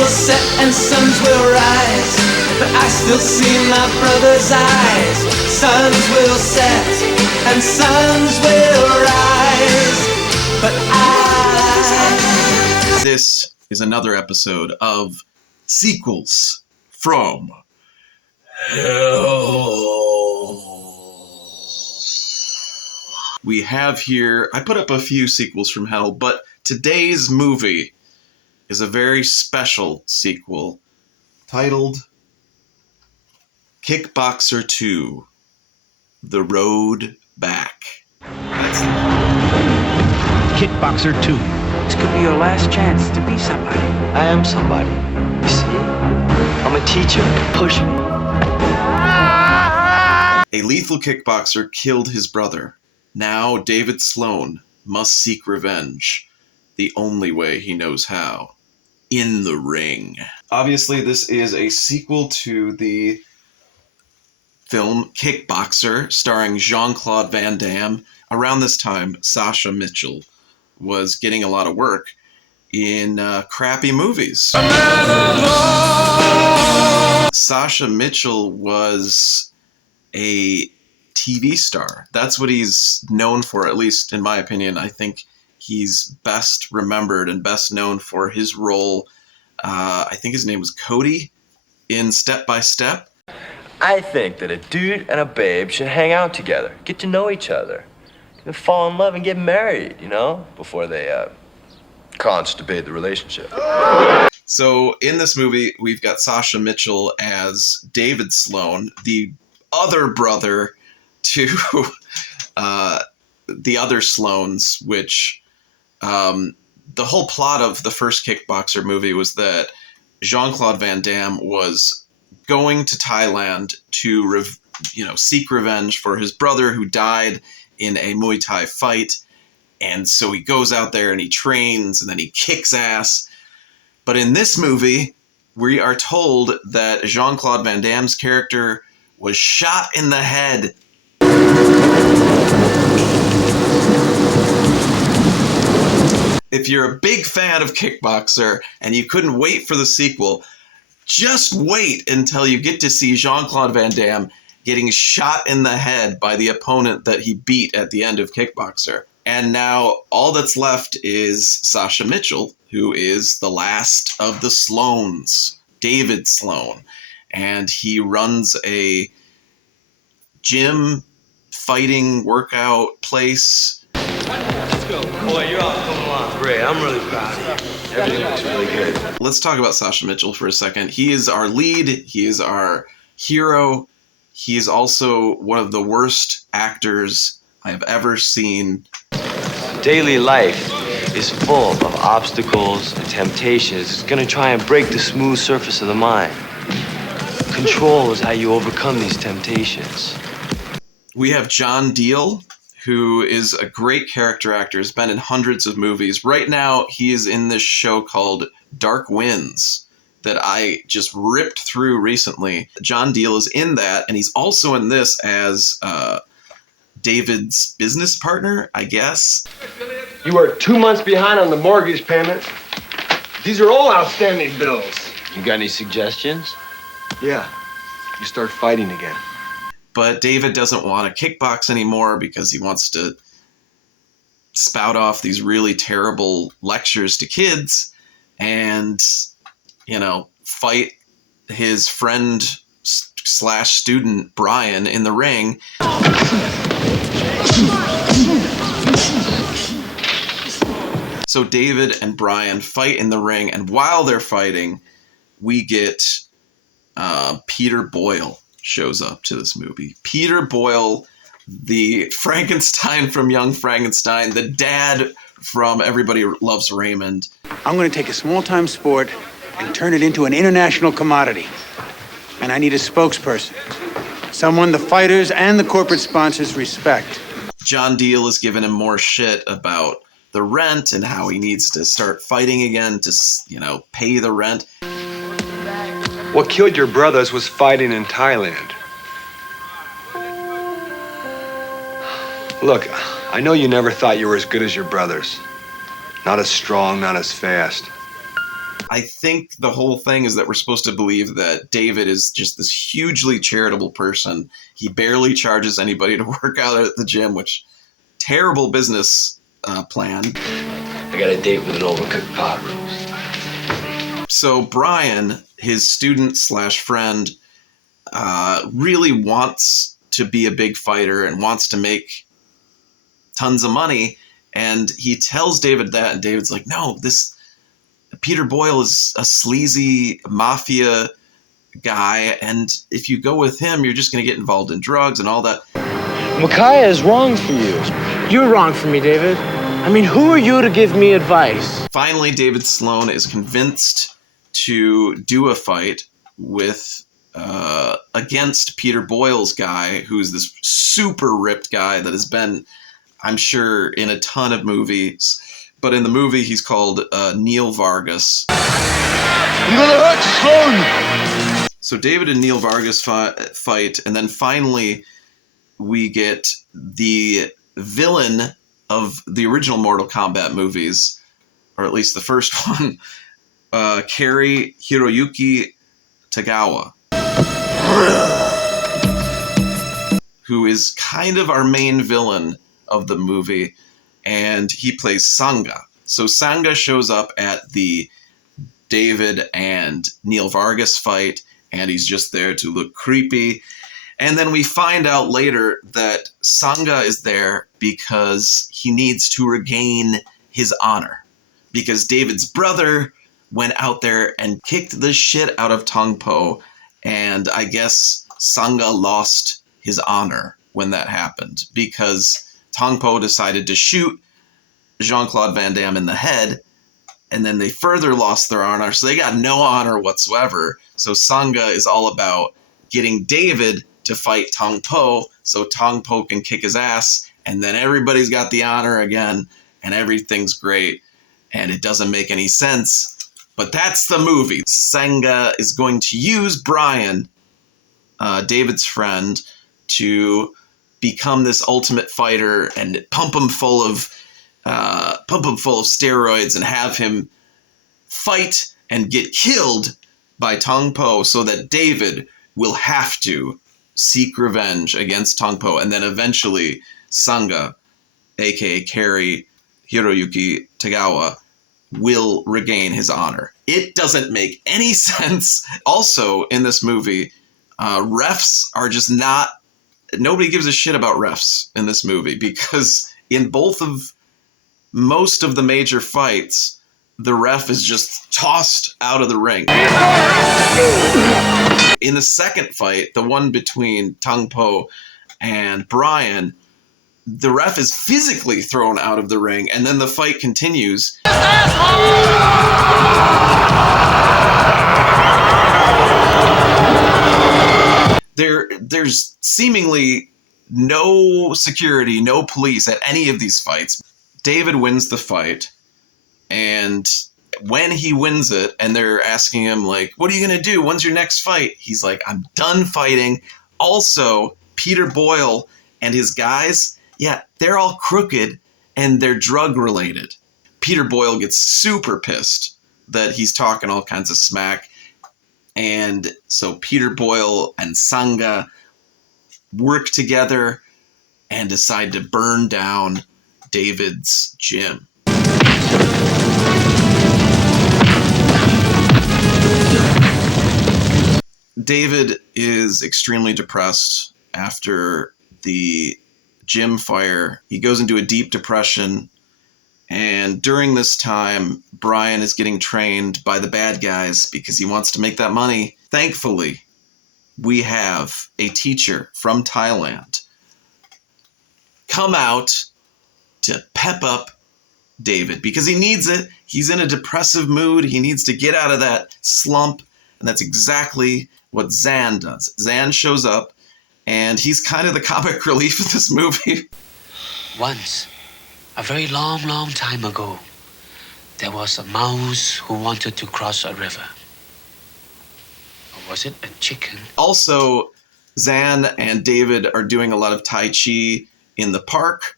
will set and suns will rise, but I still see my brother's eyes. Suns will set and suns will rise, but I... This is another episode of Sequels from Hell. We have here, I put up a few sequels from Hell, but today's movie is a very special sequel titled Kickboxer 2, The Road Back. That's Kickboxer 2. This could be your last chance to be somebody. I am somebody. You see? I'm a teacher. Push me. A lethal kickboxer killed his brother. Now David Sloan must seek revenge, the only way he knows how. In the ring. Obviously, this is a sequel to the film Kickboxer, starring Jean-Claude Van Damme. Around this time, Sasha Mitchell was getting a lot of work in crappy movies. Sasha Mitchell was a TV star. That's what he's known for, at least in my opinion. I think he's best remembered and best known for his role, I think his name was Cody, in Step by Step. I think that a dude and a babe should hang out together, get to know each other, and fall in love and get married, you know, before they constipate the relationship. So in this movie, we've got Sasha Mitchell as David Sloan, the other brother to the other Sloans, which the whole plot of the first Kickboxer movie was that Jean-Claude Van Damme was going to Thailand to seek revenge for his brother who died in a Muay Thai fight. And so he goes out there and he trains and then he kicks ass. But in this movie, we are told that Jean-Claude Van Damme's character was shot in the head. If you're a big fan of Kickboxer and you couldn't wait for the sequel, just wait until you get to see Jean-Claude Van Damme getting shot in the head by the opponent that he beat at the end of Kickboxer. And now all that's left is Sasha Mitchell, who is the last of the Sloans, David Sloan. And he runs a gym, fighting, workout place. Let's go. Boy, you're all coming along great. I'm really proud of you. Everything looks really good. Let's talk about Sasha Mitchell for a second. He is our lead. He is our hero. He is also one of the worst actors I have ever seen. Daily life is full of obstacles and temptations. It's going to try and break the smooth surface of the mind. Control is how you overcome these temptations. We have John Deal, who is a great character actor, has been in hundreds of movies. Right now, he is in this show called Dark Winds that I just ripped through recently. John Deal is in that, and he's also in this as David's business partner, I guess. You are 2 months behind on the mortgage payment. These are all outstanding bills. You got any suggestions? Yeah, you start fighting again. But David doesn't want to kickbox anymore because he wants to spout off these really terrible lectures to kids and, fight his friend / student Brian in the ring. So David and Brian fight in the ring, and while they're fighting, we get Peter Boyle shows up to this movie. Peter Boyle, the Frankenstein from Young Frankenstein, the dad from Everybody Loves Raymond. I'm going to take a small-time sport and turn it into an international commodity. And I need a spokesperson. Someone the fighters and the corporate sponsors respect. John Deal is giving him more shit about the rent and how he needs to start fighting again to, pay the rent. What killed your brothers was fighting in Thailand. Look, I know you never thought you were as good as your brothers. Not as strong, not as fast. I think the whole thing is that we're supposed to believe that David is just this hugely charitable person. He barely charges anybody to work out at the gym, which terrible business plan. I got a date with an overcooked pot roast. So Brian, his student slash friend, really wants to be a big fighter and wants to make tons of money. And he tells David that, and David's like, no, this Peter Boyle is a sleazy mafia guy, and if you go with him, you're just going to get involved in drugs and all that. Micaiah is wrong for you. You're wrong for me, David. I mean, who are you to give me advice? Finally, David Sloan is convinced to do a fight with against Peter Boyle's guy, who's this super ripped guy that has been, I'm sure, in a ton of movies. But in the movie, he's called Neil Vargas. I'm gonna hurt you, Sloan! So David and Neil Vargas fight, and then finally we get the villain of the original Mortal Kombat movies, or at least the first one, Cary-Hiroyuki Tagawa, who is kind of our main villain of the movie, and he plays Sanga. So Sanga shows up at the David and Neil Vargas fight, and he's just there to look creepy. And then we find out later that Sanga is there because he needs to regain his honor. Because David's brother went out there and kicked the shit out of Tong Po, and I guess Sanga lost his honor when that happened, because Tong Po decided to shoot Jean-Claude Van Damme in the head, and then they further lost their honor, so they got no honor whatsoever. So Sanga is all about getting David to fight Tong Po, so Tong Po can kick his ass, and then everybody's got the honor again, and everything's great, and it doesn't make any sense. But that's the movie. Sanga is going to use Brian, David's friend, to become this ultimate fighter and pump him full of steroids and have him fight and get killed by Tong Po, so that David will have to seek revenge against Tong Po, and then eventually Sanga, aka Cary-Hiroyuki Tagawa, will regain his honor. It doesn't make any sense. Also, in this movie, refs are just not... Nobody gives a shit about refs in this movie, because in most of the major fights, the ref is just tossed out of the ring. In the second fight, the one between Tong Po and Brian, the ref is physically thrown out of the ring, and then the fight continues. There's seemingly no security, no police at any of these fights. David wins the fight, and when he wins it, and they're asking him, like, what are you going to do? When's your next fight? He's like, I'm done fighting. Also, Peter Boyle and his guys, yeah, they're all crooked, and they're drug-related. Peter Boyle gets super pissed that he's talking all kinds of smack, and so Peter Boyle and Sanga work together and decide to burn down David's gym. David is extremely depressed after the gym fire. He goes into a deep depression, and during this time, Brian is getting trained by the bad guys because he wants to make that money. Thankfully, we have a teacher from Thailand come out to pep up David because he needs it. He's in a depressive mood. He needs to get out of that slump, and that's exactly what Zan does. Zan shows up, and he's kind of the comic relief of this movie. Once, a very long, long time ago, there was a mouse who wanted to cross a river. Or was it a chicken? Also, Zan and David are doing a lot of Tai Chi in the park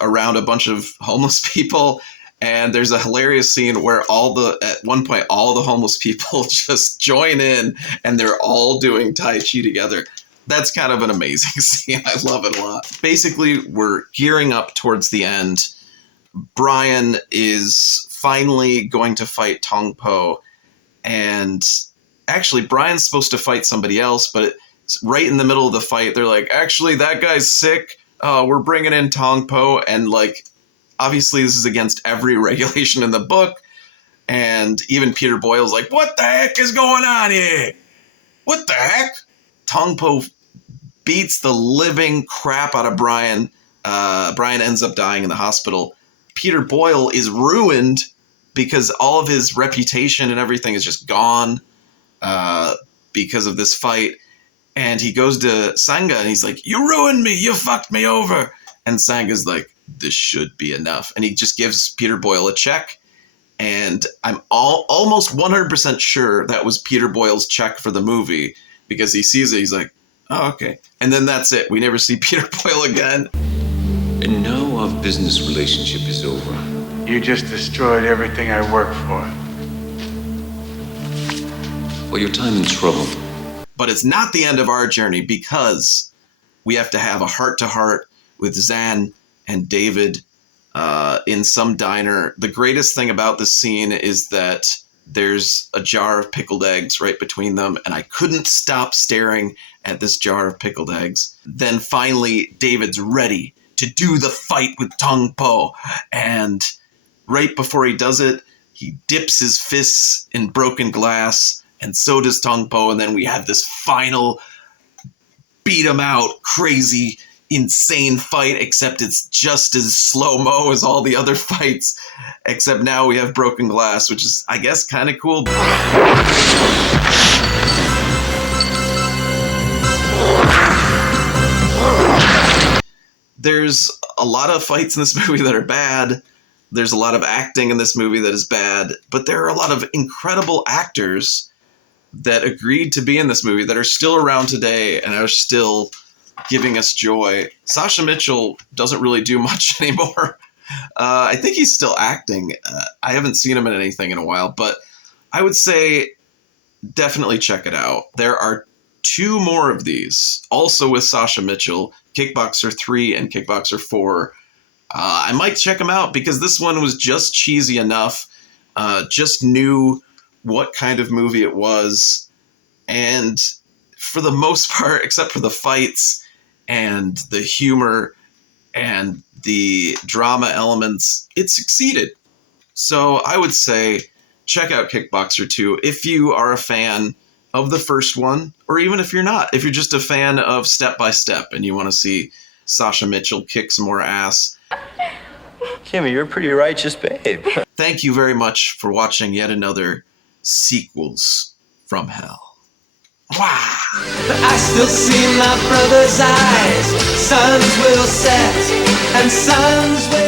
around a bunch of homeless people, And there's a hilarious scene where at one point, all the homeless people just join in and they're all doing Tai Chi together. That's kind of an amazing scene. I love it a lot. Basically, we're gearing up towards the end. Brian is finally going to fight Tong Po. And actually, Brian's supposed to fight somebody else, but it's right in the middle of the fight, they're like, actually, that guy's sick. We're bringing in Tong Po. And like, obviously, this is against every regulation in the book. And even Peter Boyle's like, what the heck is going on here? What the heck? Tong Po beats the living crap out of Brian. Brian ends up dying in the hospital. Peter Boyle is ruined because all of his reputation and everything is just gone because of this fight. And he goes to Sanga and he's like, you ruined me. You fucked me over. And Sanga's like, this should be enough. And he just gives Peter Boyle a check. And I'm almost 100% sure that was Peter Boyle's check for the movie, because he sees it. He's like, oh, okay. And then that's it. We never see Peter Boyle again. And now our business relationship is over. You just destroyed everything I worked for. Well, your time in trouble. But it's not the end of our journey, because we have to have a heart-to-heart with Zan and David in some diner. The greatest thing about this scene is that there's a jar of pickled eggs right between them, and I couldn't stop staring at this jar of pickled eggs. Then finally, David's ready to do the fight with Tong Po, and right before he does it, he dips his fists in broken glass, and so does Tong Po, and then we have this final beat him out, crazy, insane fight, except it's just as slow-mo as all the other fights, except now we have broken glass, which is, I guess, kind of cool. There's a lot of fights in this movie that are bad. There's a lot of acting in this movie that is bad, but there are a lot of incredible actors that agreed to be in this movie that are still around today and are still giving us joy. Sasha Mitchell doesn't really do much anymore. I think he's still acting. I haven't seen him in anything in a while, but I would say definitely check it out. There are 2 more of these, also with Sasha Mitchell, Kickboxer 3 and Kickboxer 4. I might check them out because this one was just cheesy enough, just knew what kind of movie it was, and for the most part, except for the fights and the humor and the drama elements, it succeeded. So I would say check out Kickboxer 2 if you are a fan of the first one, or even if you're not, if you're just a fan of Step by Step and you want to see Sasha Mitchell kick some more ass. Kimmy, you're a pretty righteous babe. Thank you very much for watching yet another Sequels from Hell. Wow! I still see my brother's eyes. Suns will set and suns will